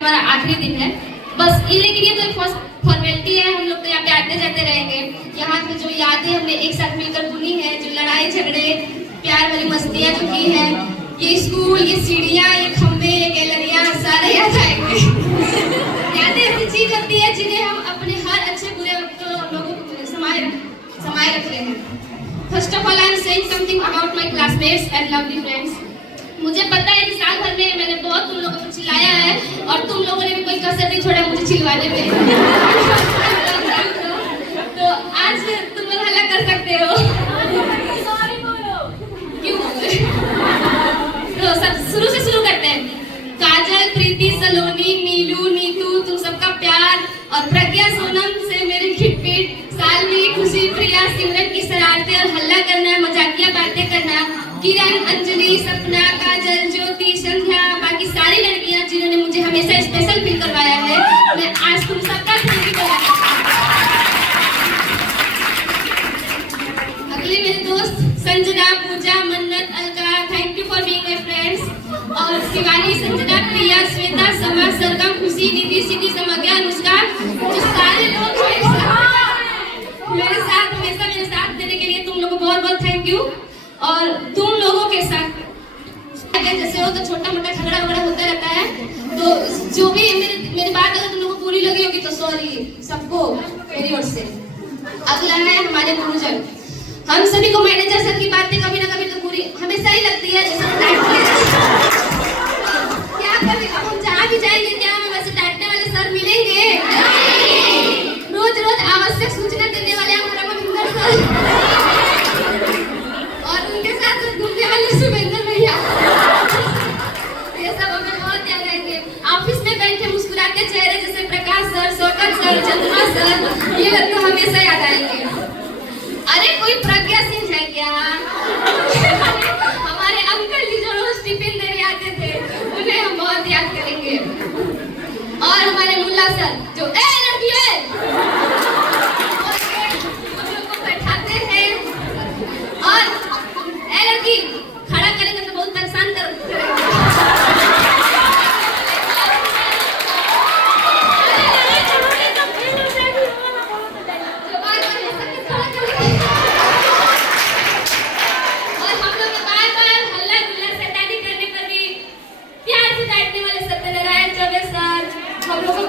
हमारा आखिरी दिन है बस ये, लेकिन ये तो एक फॉर्मेलिटी है। हम लोग तो यहाँ पे आते जाते रहेंगे। यहाँ पे जो यादें हमने एक साथ मिलकर बुनी है, जो लड़ाई झगड़े प्यार वाली मस्तियाँ जो की है, ये स्कूल, ये सीढ़ियाँ, ये खम्भे, ये गैलरियाँ, सारे याद आएंगे। यादें ऐसी चीज होती है जिन्हें हम अपने हर अच्छे बुरे वक्त लोगों को समाये रखते हैं। First of all I am saying something about my classmates and lovely friends. मुझे पता है कि साल भर में मैंने बहुत तुम लोगों को चिल्लाया है और तुम लोगों ने भी कोई कसर नहीं छोड़ा मुझे चिल्लाने में। तो आज तुम लोग हल्ला कर सकते हो। क्यों? तो सब शुरू से शुरू करते हैं। काजल, प्रीति, सलोनी, नीलू, नीतू, तुम सबका प्यार और प्रज्ञा, सोनम से मेरी खिटपिट, सालवी, खुशी, प्रिया, सिमरन की शरारतें और हल्ला करना, मजाकिया बातें करना, किरण, अंजलि, सपना, काजल, ज्योति, संध्या, बाकी सारी लड़कियां जिन्होंने मुझे हमेशा स्पेशल फील करवाया है, मैं आज तुम सबका थैंक यू कहना चाहती हूं। अगले मेरे दोस्त संजना, पूजा, मन्नत, Alka, thank you for being my friends. और शिवानी, संजना, प्रिया, श्वेता, समा, सरगम, खुशी, निधि, सिद्धि, समज्ञा, अनुष्का, जो सारे लोग हमेशा मेरे साथ देने के लिए तुम लोगों को बहुत बहुत थैंक यू। और तुम लोगों के साथ जैसे हो तो छोटा मोटा झगड़ा वगड़ा होता रहता है, तो जो भी मेरी बात अगर तुम लोगों को बुरी लगी होगी तो सॉरी सबको मेरी ओर से। अगला है हमारे गुरुजन। हम सभी को मैनेजर सर की बातें कभी ना कभी तो बुरी हमेशा ही लगती है, जैसे क्या करें अब हम जहाँ भी जाएंगे क्या हमें वैसे डांटने वाले सर मिलेंगे? रोज रोज आवश्यक सूचना देने वाले हमारा मनिंदर सर और उनके साथ घूमने वाले सुमेंद्र भैया, ये सब हमें बहुत याद आएंगे। ऑफिस में बैठे मुस्कुराते चेहरे जैसे प्रकाश सर, शौकत सर, चंद्रमा सर, ये लोग तो हमेशा याद आएंगे। अरे कोई प्रज्ञा सिंह है क्या? हमारे अंकल जी जो रोज टिफिन देने आते थे उन्हें हम बहुत याद करेंगे। और हमारे मुल्ला सर जो लड़की है हम लोग को बैठाते हैं और लड़की खड़ा करेंगे तो बहुत परेशान कर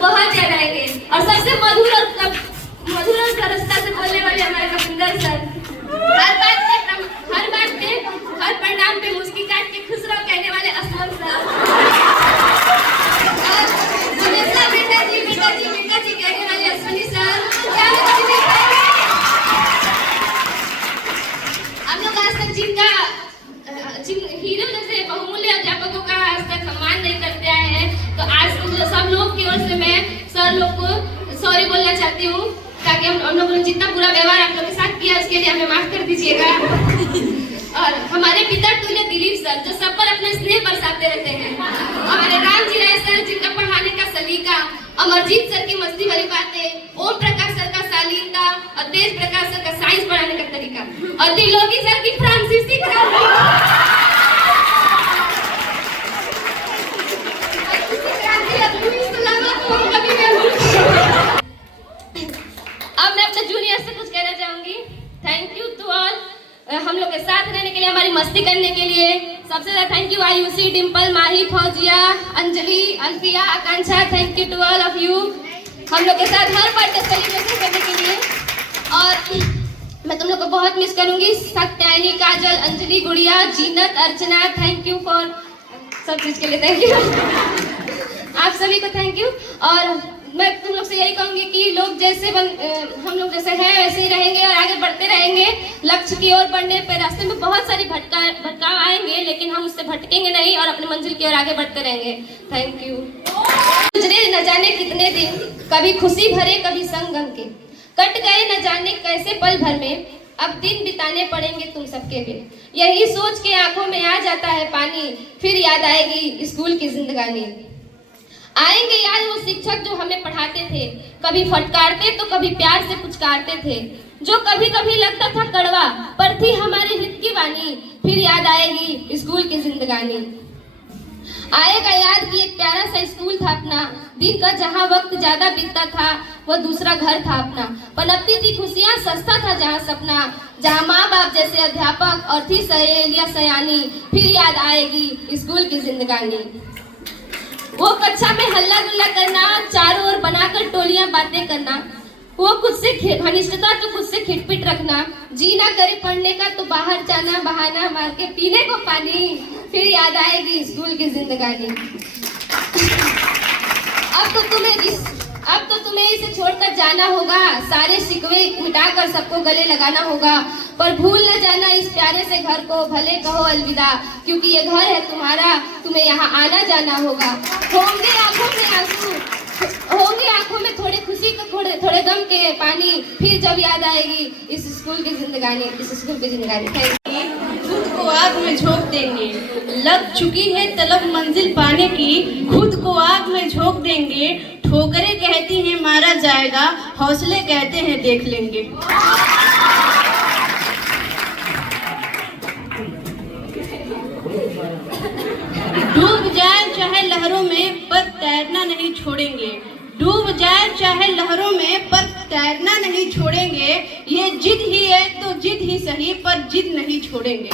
बहुत याद आएंगे। और सबसे मधुर और सरसता से बोलने वाले हमारे कपिंदर सर, हर परिणाम पे मुस्की काट के खुश रहो कहने वाले असलम सर, हमेशा बेटा जी कहने वाले अश्विनी सर। हम लोग आज तक जिनका हीरो जैसे बहुमूल्य अध्यापकों का आज तक सम्मान नहीं करते आए हैं, तो आज सब लोग की ओर से मैं सर लोग को सॉरी बोलना चाहती हूँ, ताकि हम लोगों ने जितना बुरा व्यवहार आप लोग के साथ किया उसके लिए हमें माफ कर दीजिएगा। और हमारे पिता तुल्य दिलीप सर जो सब पर अपना स्नेह बरसाते रहते हैं, हमारे राम जी राय सर जिनका पढ़ाने का सलीका, अमरजीत सर की मस्ती भरी बातें, ओम प्रकाश सर का शालीनता और तेज प्रकाश सर का साइंस पढ़ाने का तरीका, और त्रिलोकी सर की फ्रांसीसी अब मैं अपने जूनियर से कुछ कहना चाहूंगी। थैंक यू टू ऑल, हम लोग के साथ रहने के लिए, हमारी मस्ती करने के लिए। सबसे ज्यादा thank you Ayushi, Dimple, Mahi, Fauzia, Anjali, Alfiya, Akanksha, thank you to all of you हम लोग के साथ हर बर्थडे सेलिब्रेशन करने के लिए। और मैं तुम लोग को बहुत मिस करूंगी। सत्यानी, काजल, अंजलि, गुड़िया, जीनत, अर्चना, थैंक यू फॉर सब चीज के लिए, थैंक यू आप सभी को थैंक यू। और मैं तुम लोग से यही कहूंगी कि लोग जैसे हम लोग जैसे हैं वैसे ही रहेंगे और आगे बढ़ते रहेंगे। लक्ष्य की ओर बढ़ने पे रास्ते में बहुत सारी भटकाव आएंगे, लेकिन हम उससे भटकेंगे नहीं और अपने मंजिल की ओर आगे बढ़ते रहेंगे। Thank you. गुजरे न जाने कितने दिन, कभी खुशी भरे कभी संग गम के, कट गए न जाने कैसे पल भर में, अब दिन बिताने पड़ेंगे तुम सबके बिन। यही सोच के आंखों में आ जाता है पानी, फिर याद आएगी स्कूल की जिंदगानी। आएंगे याद वो शिक्षक जो हमें पढ़ाते थे, कभी फटकारते तो कभी प्यार से पुचकारते थे, जो कभी कभी लगता था कड़वा पर थी हमारे हित की वाणी, फिर याद आएगी स्कूल की जिंदगानी। आएगा याद कि एक प्यारा सा स्कूल था अपना, दिन का जहाँ वक्त ज्यादा बीतता था वो दूसरा घर था अपना। पनपती थी खुशियाँ, सस्ता था जहाँ सपना, जहाँ माँ बाप जैसे अध्यापक और थी सहेलियाँ सयानी। फिर याद आएगी स्कूल की जिंदगानी। वो कक्षा में हल्ला गुल्ला करना, चारों ओर बनाकर टोलियां बातें करना, वो खुद से घनिष्ठता तो खुद से खिटपिट रखना, जी ना करे पढ़ने का तो बाहर जाना, बहाना मार के पीने को पानी। फिर याद आएगी स्कूल की जिंदगानी। अब तो तुम्हें इसे छोड़कर जाना होगा, सारे शिकवे मिटाकर सबको गले लगाना होगा। पर भूल न जाना इस प्यारे से घर को, भले कहो अलविदा, क्योंकि ये घर है तुम्हारा, तुम्हें यहाँ आना जाना होगा। होंगे आंखों में आंसू, होंगे आंखों में थोड़े खुशी के थोड़े गम के पानी। फिर जब याद आएगी इस स्कूल की जिंदगानी, इस स्कूल की जिंदगानी। खुद को आग में झोंक देंगे, लग चुकी है तलब मंजिल पाने की। खुद को आग में झोंक देंगे, ठोकरें कहती हैं मारा जाएगा, हौसले कहते हैं देख लेंगे। डूब जाए चाहे लहरों में पर तैरना नहीं छोड़ेंगे, डूब जाए चाहे लहरों में पर तैरना नहीं छोड़ेंगे। ये जिद ही है तो जिद ही सही, पर जिद नहीं छोड़ेंगे।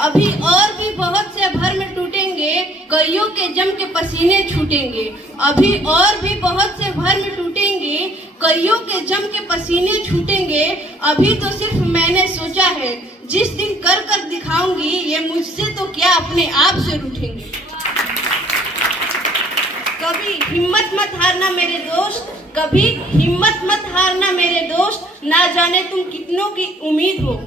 अभी और भी बहुत से भर में टूटेंगे, कईयों के जम के पसीने छूटेंगे। अभी और भी बहुत से भर में टूटेंगे, कईयों के जम के पसीने छूटेंगे। अभी तो सिर्फ मैंने सोचा है, जिस दिन कर कर दिखाऊंगी, ये मुझसे तो क्या अपने आप से रूठेंगे। कभी हिम्मत मत हारना मेरे दोस्त, कभी हिम्मत मत हारना मेरे दोस्त, ना जाने तुम कितनों की उम्मीद हो।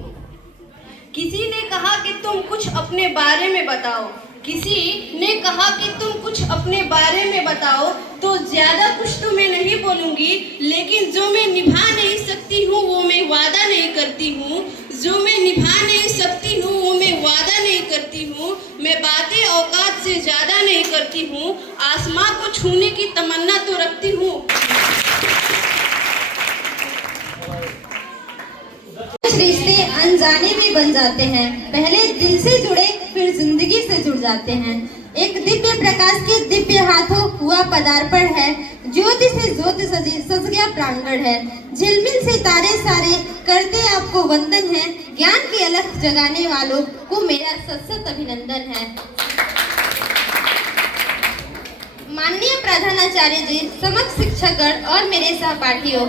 किसी ने कहा कि तुम कुछ अपने बारे में बताओ, किसी ने कहा कि तुम कुछ अपने बारे में बताओ, तो ज्यादा कुछ तो मैं नहीं बोलूंगी, लेकिन जो मैं निभा नहीं सकती हूँ वो मैं वादा नहीं करती हूँ। जो मैं निभा नहीं सकती हूँ वो मैं वादा नहीं करती हूँ। मैं बातें औकात से ज्यादा नहीं करती हूँ, आसमां को छूने की तमन्ना तो रखती हूँ। कुछ रिश्ते अनजाने में बन जाते हैं, पहले दिल से जुड़े फिर जिंदगी से जुड़ जाते हैं। एक दिव्य प्रकाश के दिव्य हाथों हुआ पदार्पण है, ज्योति से ज्योति सज गया प्रांगण है। झिलमिल से तारे सारे करते आपको वंदन है, ज्ञान की अलख जगाने वालों को मेरा सत अभिनंदन है। माननीय प्रधानाचार्य जी, समस्त शिक्षकगण और मेरे सहपाठियों,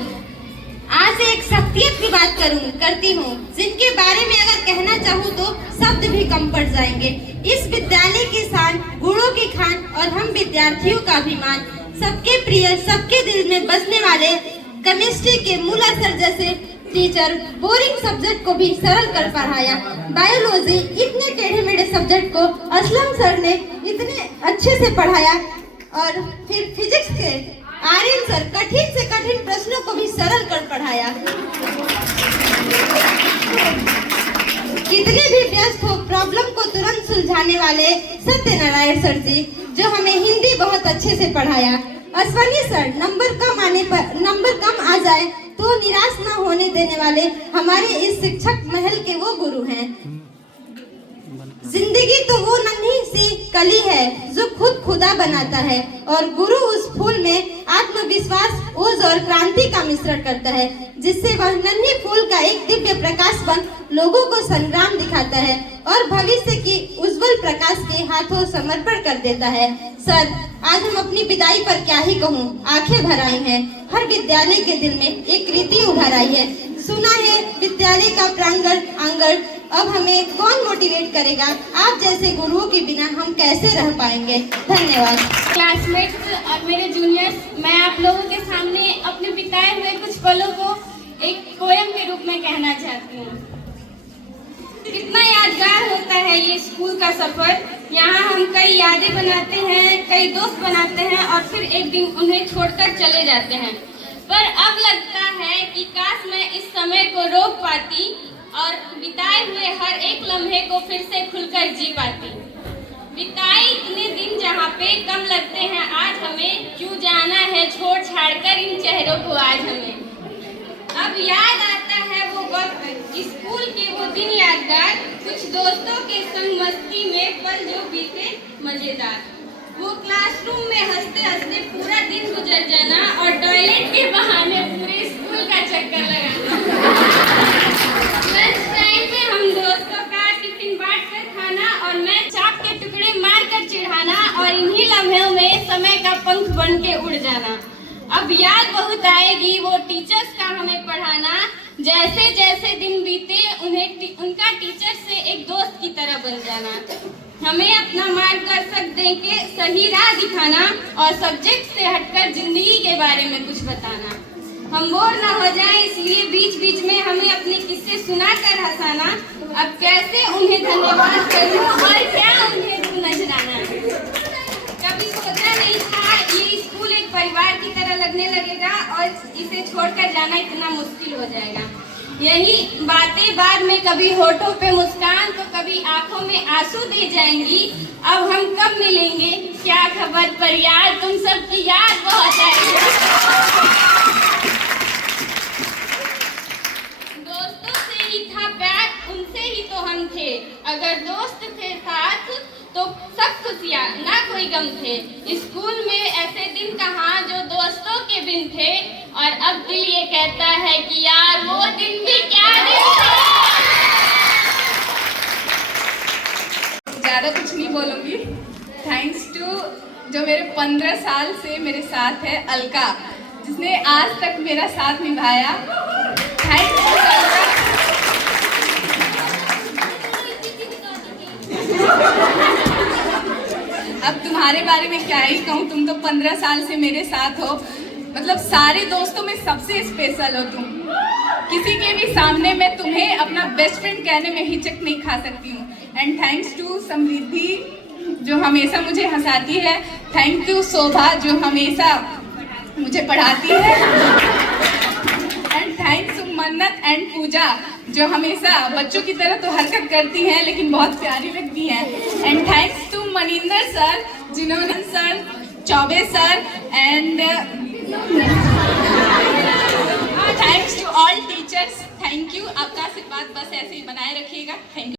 आज एक शख्सियत की बात करती हूँ, जिनके बारे में अगर कहना चाहूँ तो शब्द भी कम पड़ जाएंगे। इस विद्यालय की शान, गुणों की खान और हम विद्यार्थियों का अभिमान, सबके प्रिय, सबके दिल में बसने वाले केमिस्ट्री के मूला सर जैसे टीचर, बोरिंग सब्जेक्ट को भी सरल कर पढ़ाया। बायोलॉजी इतने टेढ़े मेढ़े सब्जेक्ट को असलम सर ने इतने अच्छे से पढ़ाया। और फिर फिजिक्स के आर्यन सर कठिन से कठिन प्रश्नों को भी सरल कर पढ़ाया। कितने भी व्यस्त हो, प्रॉब्लम को तुरंत सुलझाने वाले सत्यनारायण सर जी, जो हमें हिंदी बहुत अच्छे से पढ़ाया। अश्वनी सर, नंबर कम आ जाए तो निराश ना होने देने वाले हमारे इस शिक्षक महल के वो गुरु हैं। जिंदगी तो वो नन्ही सी कली है जो खुद खुदा बनाता है, और गुरु उस फूल में आत्मविश्वास, ओज और क्रांति का मिश्रण करता है, जिससे वह नन्ही फूल का एक दिव्य प्रकाश बन लोगों को संग्राम दिखाता है और भविष्य की उज्जवल प्रकाश के हाथों समर्पण कर देता है। सर, आज हम अपनी विदाई पर क्या ही कहूँ, आंखें भर आई हैं। हर विद्यालय के दिल में एक रीति उभर आई है। सुना है विद्यालय का प्रांगण आंगन, अब हमें कौन मोटिवेट करेगा? आप जैसे गुरुओं के बिना हम कैसे रह पाएंगे? धन्यवाद। क्लासमेट्स और मेरे जूनियर्स, मैं आप लोगों के सामने अपने बिताए हुए कुछ पलों को एक पोएम के रूप में कहना चाहती हूँ। कितना यादगार होता है ये स्कूल का सफर, यहाँ हम कई यादें बनाते हैं, कई दोस्त बनाते हैं और फिर एक दिन उन्हें छोड़कर चले जाते हैं। पर अब लगता है कि काश मैं इस समय को रोक पाती और बिताए हुए हर एक लम्हे को फिर से खुलकर जी पाती। बिताए इतने दिन जहाँ पे कम लगते हैं आज हमें, क्यों जाना है छोड़ छाड़ कर इन चेहरों को आज हमें। अब याद आता है वो वक्त, स्कूल के वो दिन यादगार, कुछ दोस्तों के संग मस्ती में पल मजेदार। वो क्लासरूम में हंसते हंसते पूरा दिन गुजर जाना और टॉयलेट के बहाने पूरे स्कूल का चक्कर लगाना। लंच टाइम पे हम दोस्तों का टिफिन बांट कर खाना और मैं चाप के टुकड़े मार कर चिढ़ाना और इन्हीं लम्हों में समय का पंख बन के उड़ जाना। अब याद बहुत आएगी वो टीचर्स का हमें पढ़ाना। जैसे जैसे दिन बीते उनका टीचर से एक दोस्त की तरह बन जाना। हमें अपना मार्गदर्शक देके सही राह दिखाना और सब्जेक्ट से हटकर जिंदगी के बारे में कुछ बताना। हम बोर ना हो जाएं इसलिए बीच बीच में हमें अपने किस्से सुनाकर हंसाना। अब कैसे उन्हें धन्यवाद करूं और क्या उन्हें दूं नजराना। कभी सोचा नहीं था ये स्कूल एक परिवार की तरह लगने लगेगा और इसे छोड़कर जाना इतना मुश्किल हो जाएगा। यही बातें बाद में कभी होठों पे मुस्कान तो कभी आंखों में आंसू दे जाएंगी। अब हम कब मिलेंगे क्या खबर, पर यार तुम सबकी याद बहुत आएगी। दोस्तों से ही था प्यार, उनसे ही तो हम थे। अगर दोस्त थे साथ तो सब खुशियाँ ना कोई गम थे। स्कूल में ऐसे दिन कहाँ जो दोस्तों के बिन थे। और अब दिल ये कहता है कि यार वो दिन भी क्या दिन थे। ज़्यादा कुछ नहीं बोलूँगी। थैंक्स टू जो मेरे 15 साल से मेरे साथ है अलका, जिसने आज तक मेरा साथ निभाया। Thanks to Alka. अब तुम्हारे बारे में क्या ही कहूँ, तुम तो 15 साल से मेरे साथ हो। मतलब सारे दोस्तों में सबसे स्पेशल हो तुम। किसी के भी सामने मैं तुम्हें अपना बेस्ट फ्रेंड कहने में हिचक नहीं खा सकती हूँ। एंड थैंक्स टू समृद्धि जो हमेशा मुझे हंसाती है। थैंक यू शोभा जो हमेशा मुझे पढ़ाती है। एंड थैंक्स टू मन्नत एंड पूजा जो हमेशा बच्चों की तरह तो हरकत करती हैं लेकिन बहुत प्यारी लगती हैं। And thanks to Maninder sir जिन्होंने sir, Choubey sir and thanks to all teachers. Thank you. आपका आशीर्वाद बस ऐसे ही बनाए रखिएगा। Thank you.